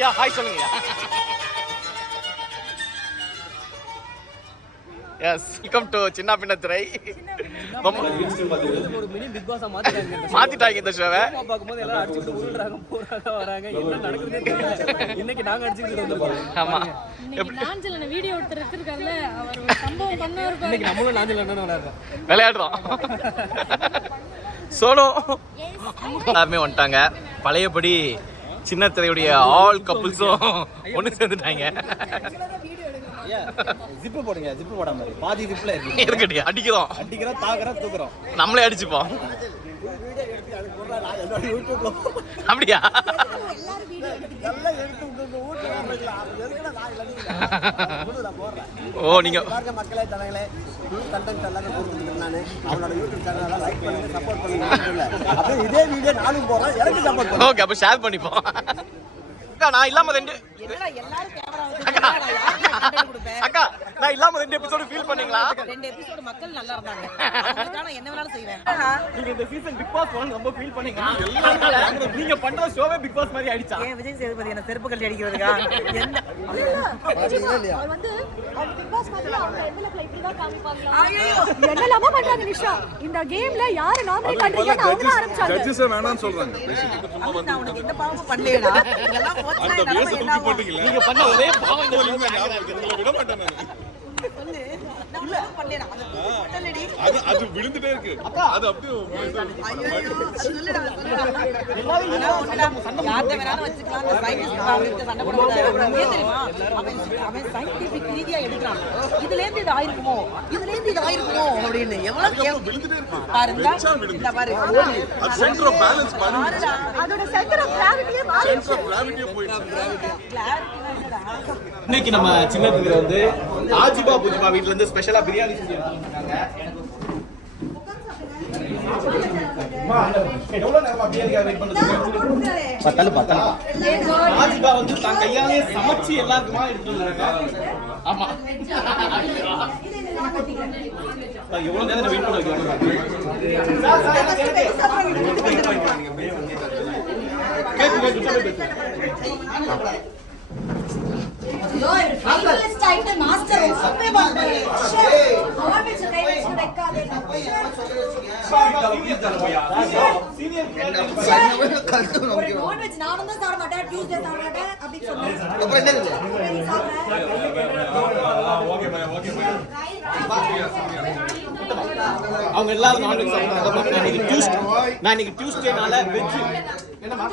Yeah hi சொல்லுங்க. Yes welcome to சின்ன பின்னத்துறை. மாத்திட்டாங்க இந்த ஷோவை. பாக்கும்போது எல்லாரும் அடிச்சிட்டு உருள்றாங்க போறாங்க வராங்க என்ன நடக்குதுன்னு தெரியல. இன்னைக்கு நாங்க அடிச்சிட்டு வந்திருக்கோம். ஆமா இன்னைக்கு நாஞ்சலன வீடியோ எடுத்துருக்காருல அவர் ஒரு சம்பவம் பண்ணாரு. இன்னைக்கு நம்மளும் நாஞ்சலன விளையாடுறோம். சோனோ எல்லாருமே வந்துட்டாங்க. பழையபடி சின்ன திரையுடைய ஆல் கப்புள்ஸும் ஒன்று சேர்ந்துட்டாங்க. ஜிப்பு போடுங்க, ஜிப்பு போடாம பாதி ஜிப்ல இருக்கட்டி அடிக்கிறோம் தாக்குறோம் தூக்குறோம், நம்மளே அடிச்சுப்போம். அப்படியா? ஓ நீங்க மக்களே ஜனங்களே கண்டென்ட் எல்லாமே கொடுத்துருக்கேன். நான் அவனோட யூடியூப் சேனலை லைக் பண்ணுங்க, சப்போர்ட் பண்ணுங்க. அப்படியே இதே வீடியோ நானும் போறேன், எனக்கு சப்போர்ட் பண்ணுங்க. ஓகே, அப்ப ஷேர் பண்ணிப்போம். நான் இல்லாம அக்கா நான் இல்லாம 2 எபிசோட் ஃபீல் பண்ணீங்களா? 2 எபிசோட் மக்கள் நல்லா இருந்தாங்க. அதுக்கான என்ன வேணாலும் செய்வேன். நீங்க இந்த சீசன் பிக் பாஸ் போன ரொம்ப ஃபீல் பண்ணீங்களா? நீங்க பண்ற ஷோவே பிக் பாஸ் மாதிரி ஆயிடுச்சா? ஏன் விஜய் சேதுபதி என்ன செருப்பு கழட்டி அடிக்கிறதுக்கா? என்ன அவர் வந்து பிக் பாஸ் மாதிரி அவங்க எந்தல இப்படி தான் காமிப்பாங்க. ஐயோ என்னலாமா பண்றாங்க நிஷா. இந்த கேம்ல யாரை நாமினேட் பண்றீங்கன்னு அவங்க ஆரம்பிச்சாங்க. ஜட்ஜஸ் வேணாம்னு சொல்றாங்க. நான் உனக்கு என்ன பாவமும் பண்ணலையடா. இதெல்லாம் போச்சா என்ன போட்டீங்க? நீங்க பண்ண ஒரே பாவம் இந்த ஷோவே விட மாட்டேன் நான். சொல்லு. நான் உள்ள பண்ணலடா. பண்ணலடி. அது விழுந்துட்டே இருக்கு. அது அப்படியே சொல்லுடா. யார்ட்ட வேணாலும் வச்சுக்கலாம். அந்த சயின்டிஸ்ட் கிட்ட சண்டை போடுறது ஏன் தெரியுமா? அவன் சயின்டிபிக் ரீதியா எடுக்கிறான். இதுல இருந்து இது ஆயிருக்குமோ அப்படின்னு எவ்வளவு விழுந்துட்டே இருக்கு. பாருங்க இந்த பாரு. அது சென்டர் ஆஃப் பேலன்ஸ் பாருங்க. அதோட சென்டர் ஆஃப் கிராவிட்டியே மாறி. சென்டர் ஆஃப் கிராவிட்டியே போயிடுச்சு. இன்னைக்கு நம்ம சின்ன பிள்ளை வந்து ஆஜிபா புஜிபா வீட்ல இருந்து ஸ்பெஷலா பிரியாணி செஞ்சு எடுத்துருக்காங்க. எவ்வளவு நேரமா பிரியாணிக்காக வெயிட் பண்றது? பத்தல ஆஜிபா வந்து தான் கையாலே சமைச்சு எல்லாருக்குமா எடுத்துட்டு வந்தாங்க. ஆமா எவ்வளவு நேரம் வெயிட் பண்ண வைக்கணும்? மாஸ்டர் நானும் தான் சாப்பிட மாட்டேன், டியூஸ்டே சாப்பிட மாட்டேன் அப்படி சொன்னேன். அவங்க எல்லாரும் நான்வெஜ் சாப்பிடுறாங்க. நான் இன்னைக்கு டியூஸ்டேனால வெஜ். என்னமா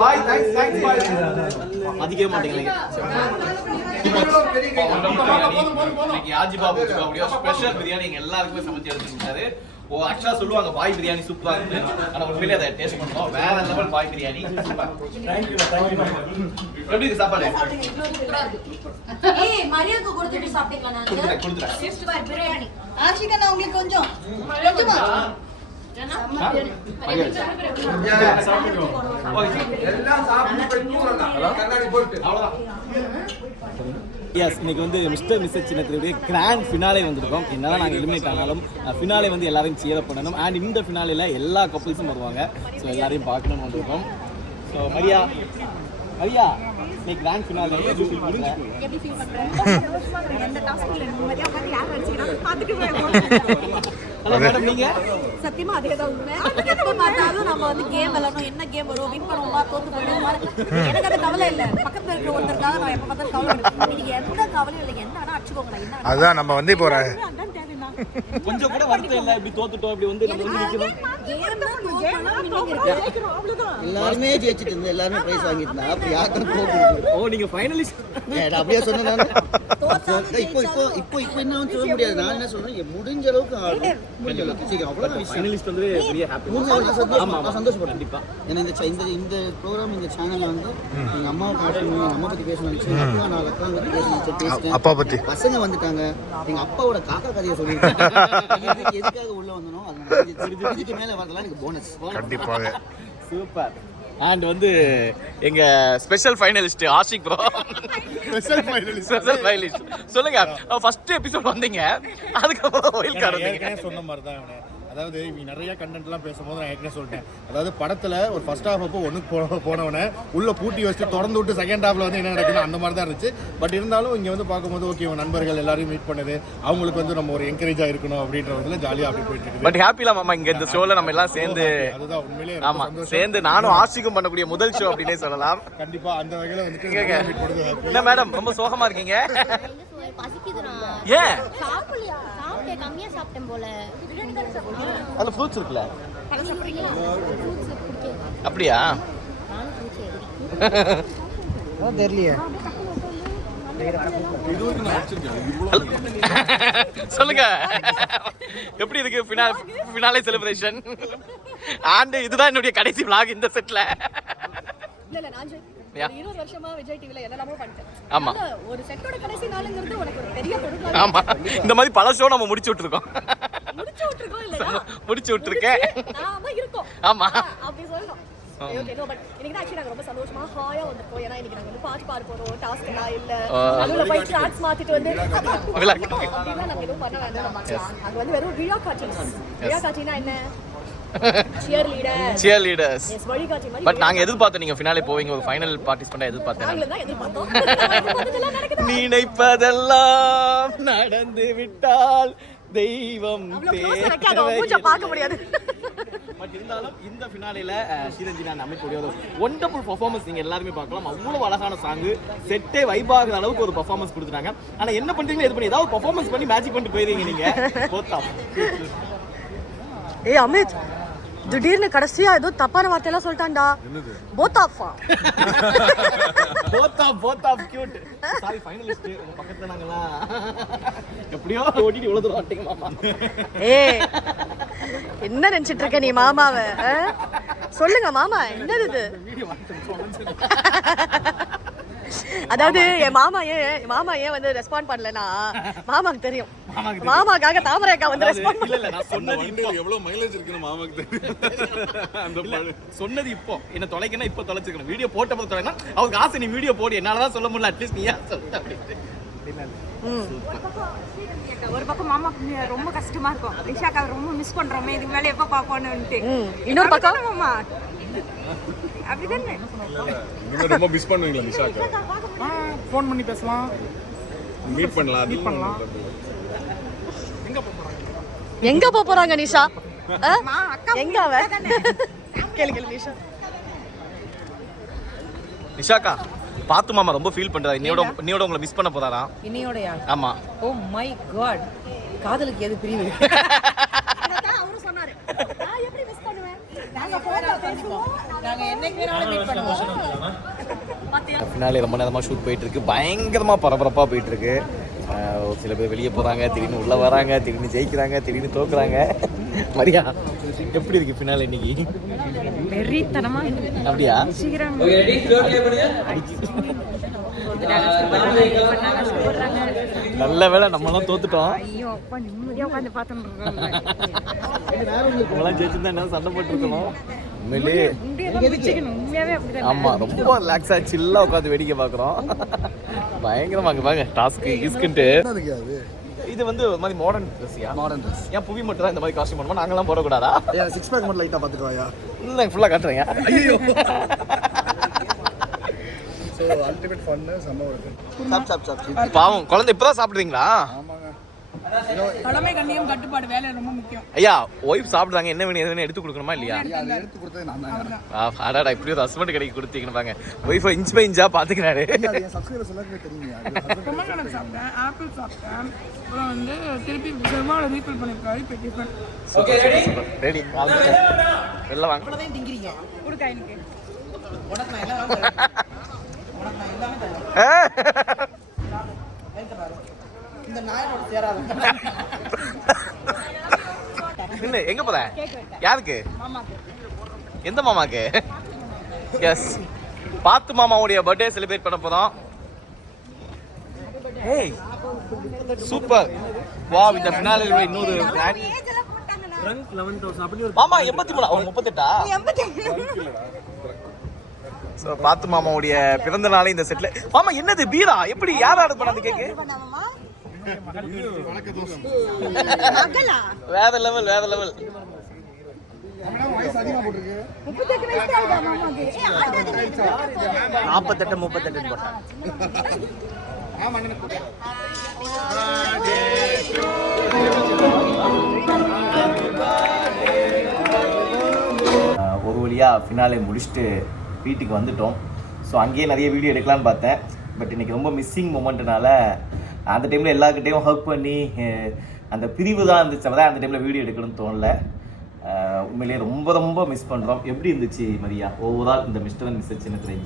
பாய் தேங்க்ஸ் பாய். அதிகவே மாட்டீங்களா? இன்னைக்கு ஆஜிபா புஜிபா அப்படியே ஸ்பெஷல் பிரியாணி எங்க எல்லாருக்குமே சமைச்சு எடுத்துக்கிட்டாரு. ஓ ஆக்சுவலா சொல்லுவாங்க பாய் பிரியாணி சூப்பரா இருக்கு. ஆனா உண்மையிலே அதை டேஸ்ட் பண்ணோம். வேற லெவல் பாய் பிரியாணி. தேங்க்யூ. எப்படி இருக்கு சாப்பாடு? ஏய் மரியாதை கொடுத்துட்டு சாப்பிட்டீங்களா? நான் கொடுத்துறேன். டேஸ்ட் பாய் பிரியாணி. ஆஷிகா நான் உங்களுக்கு கொஞ்சம் எஸ் இன்னைக்கு வந்து மிஸ்டர் மிஸ்ஸஸ் சின்னத்தினுடைய கிராண்ட் ஃபினாலே வந்திருக்கோம். என்னதான் நாங்கள் எலிமினேட் ஆனாலும் ஃபினாலே வந்து எல்லாரையும் சேர் பண்ணணும். அண்ட் இந்த ஃபினாலேல எல்லா கப்புள்ஸும் வருவாங்க. ஸோ எல்லாரையும் பார்க்கணும்னு வந்திருக்கோம். ஸோ மரியா இன்னைக்கு கிராண்ட் ஃபினாலே எப்படி ஃபீல் பண்ணுறேன்? எப்படி ஃபீல் பண்றேன்? எந்த டாஸ்க்ல நிம்மதியா உட்கார்ந்து யார் அடிச்சீங்கன்னா பாத்துட்டு போறோம். ஹலோ மேடம், நீங்க சத்தியமா அதேதான் உண்மை. எப்ப பார்த்தாலும் நம்ம வந்து கேம் விளையாடணும், என்ன கேம் வரும், வின் பண்ணுவோமா தோத்து போயிடுவோமா, எனக்கு அது கவலை இல்லை. பக்கத்துல இருக்கிற ஒருத்தருக்காக நான் எப்ப பார்த்தாலும் கவலை. இன்னைக்கு எந்த கவலையும் இல்லை, என்ன வேணா அடிச்சுக்கோங்க. என்ன அதான் நம்ம வந்து இப்போ கொஞ்சம் கூட வருத்தம் இல்லை. இப்படி தோத்துட்டோம், இப்படி வந்து நம்ம வந்து நிற்கணும். எல்லாருமே ஜெயிச்சிட்டு இருந்து எல்லாருமே பிரைஸ் வாங்கிட்டு இருந்தா அப்ப யாருக்கும் தோத்து. ஓ நீங்க ஃபைனலிஸ்ட் அப்படியே சொன்னேன். இப்போ என்ன சொல்ல முடியாது. நான் என்ன சொல்றேன், முடிஞ்ச அளவுக்கு ஆடும், முடிஞ்ச அளவுக்கு சீக்கிரம் அவ்வளவு ஃபைனலிஸ்ட் வந்து பெரிய ஹாப்பி. சந்தோஷப்படும் கண்டிப்பா. ஏன்னா இந்த ப்ரோக்ராம் இந்த சேனல்ல வந்து எங்க அம்மாவை காட்டணும், எங்க அம்மா பத்தி பேசணும், அப்பா நான் அக்கா பத்தி பேசணும், அப்பா பத்தி பசங்க வந்துட்டாங்க, எங்க அப்பாவோட காக்கா கதையை சொல்லி எதுக்காக உள்ள வந்தனோ இதுக்கு மேல வரதெல்லாம் எனக்கு போனஸ் கண்டிப்பாக. சூப்பர். அண்ட் வந்து எங்க special finalist Ashiq bro. Special finalist சொல்லுங்க. ஃபர்ஸ்ட் எபிசோட் வந்தீங்க, அதுக்கப்புறம் ஒயில் கார்டு ஏற்கனவே சொன்ன மாதிரி தான். அதாவது இவங்க நிறைய கண்டென்ட்லாம் பேசும்போது நான் ஏற்கனவே சொல்லிட்டேன். அதாவது படத்தில் ஒரு ஃபர்ஸ்ட் ஹாஃப் அப்போ ஒன்றுக்கு போனவனே உள்ளே பூட்டி வச்சுட்டு திறந்து விட்டு செகண்ட் ஹாஃபில் வந்து என்ன நடக்குது அந்த மாதிரி தான் இருந்துச்சு. பட் இருந்தாலும் இங்கே வந்து பார்க்கும்போது ஓகே இவங்க நண்பர்கள் எல்லாரையும் மீட் பண்ணுது, அவங்களுக்கு வந்து நம்ம ஒரு என்கரேஜாக இருக்கணும் அப்படின்றதுல ஜாலியாக அப்படி போயிட்டு இருக்குது. பட் ஹாப்பில மாமா இங்க இந்த ஷோல நம்ம எல்லாம் சேர்ந்து அதுதான் உண்மையிலேயே ஆமா சேர்ந்து நானும் ஆஷிக்கும் பண்ணக்கூடிய முதல் ஷோ அப்படின்னே சொல்லலாம். கண்டிப்பாக அந்த வகையில் வந்துட்டு என்ன மேடம் ரொம்ப சோகமா இருக்கீங்க? ஏன் கம்மியா சாப்பிட்டேன் போல. அதுல ஃப்ரூட்ஸ் இருக்குல்ல? அப்படியா? தெரியலையே. சொல்லுங்க எப்படி இருக்கு ஃபினாலே செலிப்ரேஷன்? ஆண்டு இதுதான் என்னுடைய கடைசி vlog இந்த செட்ல. இல்ல நான் 20 வருஷமா விஜய் டிவில என்னெல்லாமோ பண்ணிட்டேன். ஆமா ஒரு செட்டோட கடைசி நாளுங்கிறது உனக்கு ஒரு பெரிய பொறுப்பு. ஆமா இந்த மாதிரி பல ஷோ நம்ம முடிச்சு விட்டுருக்கோம். முடிச்சு விட்டுருக்கேன். ஆமா இருக்கோம். ஆமா அப்படி சொல்லணும். ஓகே நோ பட் இன்னைக்கு actually நாங்க ரொம்ப சந்தோஷமா ஹாயா வந்திருக்கோம். ஏன்னா இன்னைக்கு நாங்க வந்து பாட்டு பாட போறோம். டாஸ்க் எல்லாம் இல்ல. அதுல போய் ட்ராக்ஸ் மாத்திட்டு வந்து அப்படிலாம் நாங்க எதுவும் பண்ண வேண்டாம். அங்க வந்து வெறும் விழா காட்சினா என்ன? Shear leaders. எஸ் வழிகாட்டி மாதிரி. பட் நாங்க எதிர்பார்த்தோம் நீங்க ஃபினாலே போவீங்க, ஒரு ஃபைனல் பார்ட்டிசிபென்ட்டா எதிர்பார்த்தேன். நாங்க தான் எதிர்பார்த்தோம். நினைப்பதெல்லாம் நடந்து விட்டால் தெய்வம் பார்க்க முடியாது. பட் இருந்தாலும் இந்த ஃபினாலேல ஸ்ரீரஞ்சினா அமைக்கக்கூடிய ஒரு ஒண்டர்ஃபுல் பெர்ஃபார்மன்ஸ் நீங்க எல்லாருமே பார்க்கலாம். அவ்வளவு அழகான சாங், செட்டே வைப் ஆகுற அளவுக்கு ஒரு பெர்ஃபார்மன்ஸ் கொடுத்துட்டாங்க. ஆனா என்ன பண்றீங்க இது பண்ணி ஏதாவது பெர்ஃபார்மன்ஸ் பண்ணி மேஜிக் பண்ணிட்டு போயிருவீங்க நீங்க. போத்தா ஏய் அமித், திடீர்னு கடைசியா ஏதோ தப்பான வார்த்தையெல்லாம் சொல்லிட்டான்டா. போத்தாஃபா போத்தாஃப் கியூட். சாரி ஃபைனலிஸ்ட் உங்க பக்கத்துல நாங்கலாம் எப்படியோ ஓடிட்டு இவ்வளவு தூரம் ஆட்டிங்க மாமா. ஏய் என்ன நினைச்சிட்டு இருக்க நீ மாமாவை? சொல்லுங்க மாமா என்னது இது? அதாவது என் மாமா ஏன் வந்து ரெஸ்பாண்ட் பண்ணலனா மாமாக்கு தெரியும். மாமாக்காக தாமரை அக்கா வந்து ரெஸ்பாண்ட் பண்ணல. இல்ல நான் சொன்னது இப்போ எவ்வளவு மைலேஜ் இருக்குன்னு மாமாக்கு தெரியும். அந்த சொன்னது இப்போ என்ன தொலைக்கணும் இப்போ தொலைச்சிக்கணும். வீடியோ போட்ட போது தொலைக்கணும். அவருக்கு ஆசை நீ வீடியோ போடு, என்னால தான் சொல்ல முடியல, அட்லீஸ்ட் நீயா சொல்ல அப்படின்னு. ஒரு பக்கம் மாமாக்கு ரொம்ப கஷ்டமா இருக்கும். ரிஷாக்கா ரொம்ப மிஸ் பண்றோமே, இதுக்கு மேல எப்ப பாப்போம்னு. இன்னொரு பக்கம் மாமா அப்படிதானே நீங்க ரொம்ப மிஸ் பண்ணுவீங்களா நிஷாக்கா? ஃபோன் பண்ணி பேசலாம், மீட் பண்ணலாம். எங்க போறாங்க நிஷா? எங்க அவ? கேளு நிஷா. நிஷாக்கா பாத்து மாமா ரொம்ப ஃபீல் பண்றாரு. இன்னையோட உங்களை மிஸ் பண்ண போறாரா? இன்னையோடயா? ஆமா. ஓ மை காட், காதலுக்கு எது பிரிவு? அதான் அவரு சொன்னாரு. நான் எப்படி மிஸ் பண்ணுவேன்? நாங்க பேசுவோம். நாங்க என்னைக்கு வேணாலும் மீட் பண்ணுவோம். ஃபினாலே ரொம்ப நேரமா ஷூட் போயிட்டு இருக்கு. பயங்கரமா பரபரப்பா போயிட்டு இருக்கு. ஒரு சில பேர் வெளியே போறாங்க, திடீர்னு உள்ள வராங்க, திடீர்னு ஜெயிக்கிறாங்க, திடீர்னு தோக்குறாங்க. மரியா எப்படி இருக்கு ஃபினாலே இன்னைக்கு? வெறித்தனமா அப்படியா? சீக்கிரம் நல்ல வேளை நம்மளாம் தோத்துட்டோம். ஐயோ அப்பா நிம்மதியா உட்காந்து பார்த்துட்டு இருக்கோம். நம்மளாம் ஜெயிச்சிருந்தா என்ன சண்டை போட்டுருக்கணும். உண்மையாவே அப்படிதான். ஆமா ரொம்ப ரிலாக்ஸா சில்லா உட்காந்து வேடிக்கை பாக்குறோம். பயங்கரமா பாங்க டாஸ்க் கிஸ்கின்ட்டு. இது வந்து ஒரு மாதிரி மாடர்ன் ட்ரெஸ்ஸியா? Modern dress. ஏன் புவி மட்டும் தான் இந்த மாதிரி காஸ்டியூம் பண்ணுமா? நாங்களாம் போடக்கூடாதா? ஏன் 6 பேக் மட்டும் லைட்டாக பார்த்துக்கோயா? இல்லை ஃபுல்லாக காட்டுறேங்க. ஐயோ ஸோ அல்டிமேட் ஃபன்னு செம்ம இருக்கு. சாப் பாவம் குழந்தை இப்பதான் சாப்பிடுறீங்களா? ஆமாங்க. தலைமை கண்ணியம் கட்டுப்பாடு வேலை ரொம்ப முக்கியம். ஐயா ஒய்ஃப் சாப்பிடுறாங்க, என்ன வேணும் எது வேணும் எடுத்து கொடுக்கணுமா இல்லையா? அதை எடுத்து கொடுத்தது நான் தான். அடாடா இப்படி ஒரு ஹஸ்பண்ட் கடைக்கு கொடுத்தீங்கன்னு பாங்க. ஒய்ஃபை இன்ச் பை இன்ச்சா பாத்துக்கிறாரு. என் சப்ஸ்கிரைபர் எல்லாருக்குமே தெரியுங்க. பொமக்ரானட் சாப்பிட்டேன், ஆப்பிள் சாப்பிட்டேன், அப்புறம் வந்து திருப்பி பெருமாள் ரீஃபில் பண்ணிருக்காரு. இப்போ டிஃபன். ஓகே ரெடி வெளில வாங்க. அவ்வளோதான் திங்கிறீங்க. கொடுக்கா எனக்கு. உனக்கு நான் எல்லாம் தரேன். உனக்கு நான் எல்லாமே தரேன். இந்த நாயோட சேராது. நின்னு எங்க போற? யாருக்கு? எந்த மாமாக்கு? எஸ் பாத்து மாமாவுடைய பர்த்டே செலிப்ரேட் பண்ண போறோம். ஏய் சூப்பர். வாவ் இந்த ஃபினாலேல இன்னொரு பிளான். ரங்க் 11000 அப்படி ஒரு மாமா 83 அவன் 38 சோ பாத்து மாமாவுடைய பிறந்த நாளே இந்த செட்ல. மாமா என்னது பீரா? எப்படி யார் ஆர்டர் பண்ணாது கேக்கு? வணக்க தோஷம். மகளா வேற லெவல் வேற லெவல். வயசு அதிகமா போட்டிருக்கு. 38 வயசு ஆகுதா மாமாக்கு? 48 38 போட்டான். ஆமா அண்ணனுக்கு போட்டேன். ஒரு வழியாக ஃபினாலே முடிச்சுட்டு வீட்டுக்கு வந்துட்டோம். ஸோ அங்கேயே நிறைய வீடியோ எடுக்கலான்னு பார்த்தேன். பட் இன்றைக்கி ரொம்ப மிஸ்ஸிங் மூமெண்ட்னால அந்த டைமில் எல்லாருக்கிட்டையும் ஹக் பண்ணி அந்த பிரிவு தான் இருந்துச்சு. அதான் அந்த டைமில் வீடியோ எடுக்கணும்னு தோணல. உண்மையிலேயே ரொம்ப ரொம்ப மிஸ் பண்ணுறோம். எப்படி இருந்துச்சு மரியா ஓவரால் இந்த மிஸ்டர் அண்ட் மிஸ்ஸஸ் சின்னத்திரை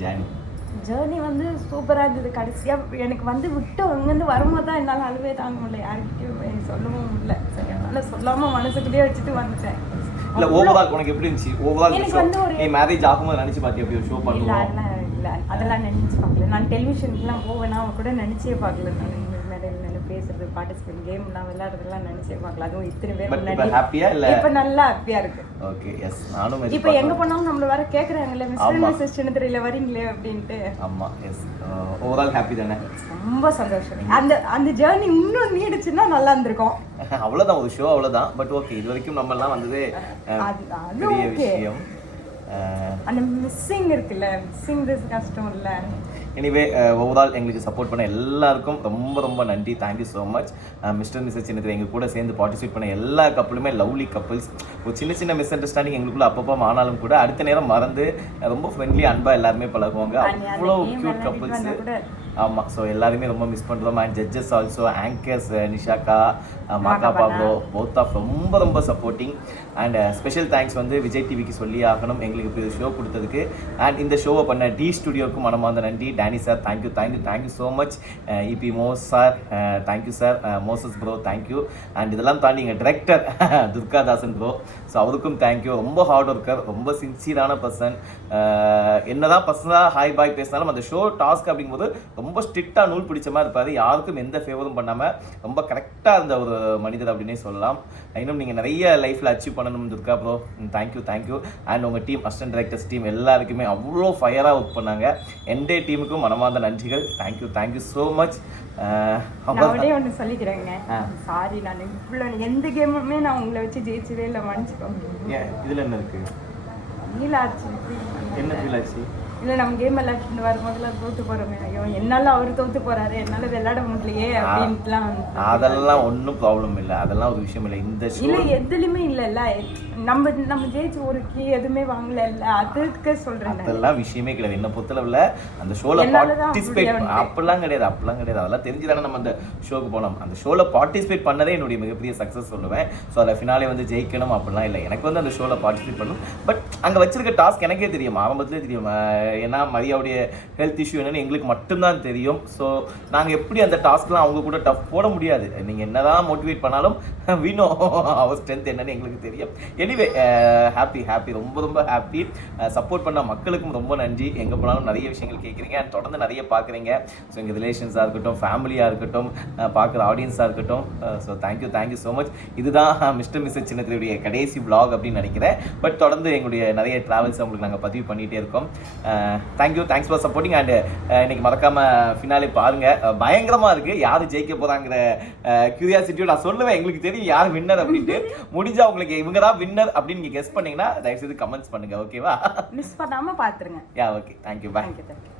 ஜேர்னி வந்து சூப்பராக இருந்தது. கடைசியாக எனக்கு வந்து விட்டு அங்கேருந்து வரும்போது தான் என்னால் அழுவே தாங்க முடியல, யார்கிட்டையும் சொல்லவும் முடியல. சரி அதனால் சொல்லாமல் மனசுக்குள்ளேயே வச்சுட்டு வந்துட்டேன். இல்லை ஓவரால் உனக்கு எப்படி இருந்துச்சு? ஓவரால் எனக்கு வந்து ஒரு நீ மேரேஜ் ஆகும்போது நினச்சி பார்த்தியா எப்படி ஷோ பண்ணலாம்? இல்லை அதெல்லாம் நினச்சி பார்க்கல. நான் டெலிவிஷனுக்குலாம் போவேன்னா அவன் கூட நினச்சே பார்க்கல. நான் மேடையில் நின்று பேசுறது, பார்ட்டிசிபேட், கேம்லாம் விளையாடுறதுலாம் நினச்சே பார்க்கல. அதுவும் இத்தனை பேர் முன்னாடி ஹாப்பியாக இல்லை? இப்போ நல்லா ஹாப்பியாக இருக்கு. ஓகே எஸ் நானும் இப்போ எங்கே போனாலும் நம்மள வேற கேட்குறாங்களே மிஸ்டர் மிஸ்ஸஸ் சின்னத்திரையில் வரீங்களே அப்படின்ட்டு. ஆமாம் எஸ் ஓவரால் ஹாப்பி தானே? ரொம்ப சந்தோஷம். அந்த ஜேர்னி இன்னும் நீடிச்சுன்னா நல்லா இருந்திருக்கும். அவ்வளோதான் ஒரு ஷோ அவ்வளோதான். பட் ஓகே இது வரைக்கும் நம்ம எல்லாம் வந்தது பெரிய விஷயம். அந்த மிஸ்ஸிங் இருக்குல்ல, மிஸ்ஸிங் கஷ்டம் இல்லை. எனிவே ஓவரால் எங்களுக்கு சப்போர்ட் பண்ண எல்லாருக்கும் ரொம்ப ரொம்ப நன்றி. Thank you so much. Mister missus சின்னத்திரை எங்கள் கூட சேர்ந்து பார்ட்டிசிபேட் பண்ண எல்லா கப்பலுமே லவ்லி கப்பல்ஸ். ஒரு சின்ன சின்ன மிஸ் அண்டர்ஸ்டாண்டிங் எங்களுக்குள்ள அப்பப்போ ஆனாலும் கூட அடுத்த நேரம் மறந்து ரொம்ப ஃப்ரெண்ட்லி அன்பாக எல்லாருமே பழகுவாங்க. அவ்வளோ க்யூட் கப்பல்ஸ். ஆமாம் ஸோ எல்லாருமே ரொம்ப மிஸ் பண்ணுறோம். அண்ட் ஜட்ஜஸ் ஆல்சோ, ஆங்கர்ஸ் நிஷாக்கா, மாக்கா பாப்ரோ போத் ஆஃப் ரொம்ப ரொம்ப சப்போர்ட்டிங். அண்ட் ஸ்பெஷல் தேங்க்ஸ் வந்து விஜய் டிவிக்கு சொல்லி ஆகணும் எங்களுக்கு இப்படி ஷோ கொடுத்ததுக்கு. அண்ட் இந்த ஷோவை பண்ண டி ஸ்டுடியோவுக்கு மனமார்ந்த நன்றி. Danny sir thank you thank you thank you so much. இபி மோஸ் sir thank you sir. Moses bro thank you. And இதெல்லாம் தாண்டி எங்கள் டிரெக்டர் துர்காதாசன் ப்ரோ, ஸோ அவருக்கும் தேங்க்யூ. ரொம்ப ஹார்ட் ஒர்க்கர், ரொம்ப சின்சியரான பர்சன். என்னதான் பர்சனாக ஹாய் பாய் பேசினாலும் அந்த ஷோ டாஸ்க் அப்படிங்கும்போது ரொம்ப ஸ்ட்ரிக்டாக நூல் பிடிச்ச மாதிரி இருப்பார். யாருக்கும் எந்த ஃபேவரும் பண்ணாமல் ரொம்ப கரெக்டாக இருந்த ஒரு மனிதர் அப்படின்னே சொல்லலாம். இன்னும் நீங்கள் நிறைய லைஃப்பில் அச்சீவ் பண்ணணும் Durga bro. Thank you thank you. And உங்கள் டீம், அசிஸ்டன்ட் டைரக்டர்ஸ் டீம் எல்லாருக்குமே அவ்வளோ ஃபயராக ஒர்க் பண்ணாங்க. என்டே டீமுக்கும் மனமார்ந்த நன்றிகள். Thank you thank you so much. நான் ஒன்று சொல்லிக்கிறேங்க, சாரி நான் இவ்வளோ எந்த கேமுமே நான் உங்களை வச்சு ஜெயிச்சதே இல்லை, மன்னிச்சுக்கோங்க. இதில் என்ன இருக்குது? நீலாச்சு என்ன ஃபீல் ஆச்சு? இல்லை நம்ம கேம் விளையாட்டு வரும்போதெல்லாம் தோற்று போகிறோமே, ஐயோ என்னால் அவர் தோற்று போகிறாரு, என்னால் விளையாட முடியலையே அப்படின்ட்டுலாம். அதெல்லாம் ஒன்றும் ப்ராப்ளம் இல்லை, அதெல்லாம் ஒரு விஷயம் இல்லை. இந்த இல்லை எதுலையுமே இல்லைல்ல, நம்ம ஜெயிச்சு ஒரு கீ எதுவுமே வாங்கல இல்லை, அதுக்கு சொல்கிறேன். அதெல்லாம் விஷயமே கிடையாது. என்னை பொறுத்தளவில் அந்த ஷோவில் பார்ட்டிசிபேட் அப்படிலாம் கிடையாது, அப்படிலாம் கிடையாது. அதெல்லாம் தெரிஞ்சுதானே நம்ம அந்த ஷோக்கு போனோம். அந்த ஷோவில் பார்ட்டிசிபேட் பண்ணதே என்னுடைய மிகப்பெரிய சக்ஸஸ் சொல்லுவேன். ஸோ அதில் ஃபினாலே வந்து ஜெயிக்கணும் அப்படிலாம் இல்லை. எனக்கு வந்து அந்த ஷோவில் பார்ட்டிசிபேட் பண்ணணும். பட் அங்கே வச்சிருக்க டாஸ்க் எனக்கே தெரியும், ஆரம்பத்திலே தெரியும். ஏன்னா மரியாவுடைய ஹெல்த் இஷ்யூ என்னன்னு எங்களுக்கு மட்டும்தான் தெரியும். ஸோ நாங்கள் எப்படி அந்த டாஸ்க்லாம் அவங்க கூட டஃப் போட முடியாது. நீங்கள் என்ன தான் மோட்டிவேட் பண்ணாலும் we know our strength என்னன்னு எங்களுக்கு தெரியும். எனிவே ஹாப்பி ஹாப்பி, ரொம்ப ரொம்ப ஹாப்பி. சப்போர்ட் பண்ண மக்களுக்கும் ரொம்ப நன்றி. எங்கே போனாலும் நிறைய விஷயங்கள் கேட்குறீங்க அண்ட் தொடர்ந்து நிறைய பார்க்குறீங்க. ஸோ எங்கள் ரிலேஷன்ஸாக இருக்கட்டும், ஃபேமிலியாக இருக்கட்டும், பார்க்குற ஆடியன்ஸாக இருக்கட்டும். So thank you so much. இதுதான் மிஸ்டர் மிஸ்ஸஸ் சின்னத்திரையுடைய கடைசி vlog அப்படின்னு நினைக்கிறேன். பட் தொடர்ந்து எங்களுடைய நிறைய ட்ராவல்ஸ் உங்களுக்கு நாங்கள் பதிவு பண்ணிகிட்டே இருக்கோம். Thanks for supporting. அண்ட் இன்னைக்கு மறக்காமல் ஃபினாலே பாருங்கள், பயங்கரமாக இருக்குது. யார் ஜெயிக்க போகிறாங்கிற கியூரியாசிட்டியோட நான் சொல்லுவேன். எங்களுக்கு தெரியும் யார் வின்னர் அப்படின்ட்டு. முடிஞ்சா உங்களுக்கு இவங்க தான் வின்னர் அப்படின்னு நீங்கள் கெஸ் பண்ணீங்கன்னா தயவுசெய்து கமெண்ட்ஸ் பண்ணுங்க, ஓகேவா? மிஸ் பண்ணாமல் பார்த்துருங்க. யா ஓகே, தேங்க்யூ, பாய். தேங்க்யூ.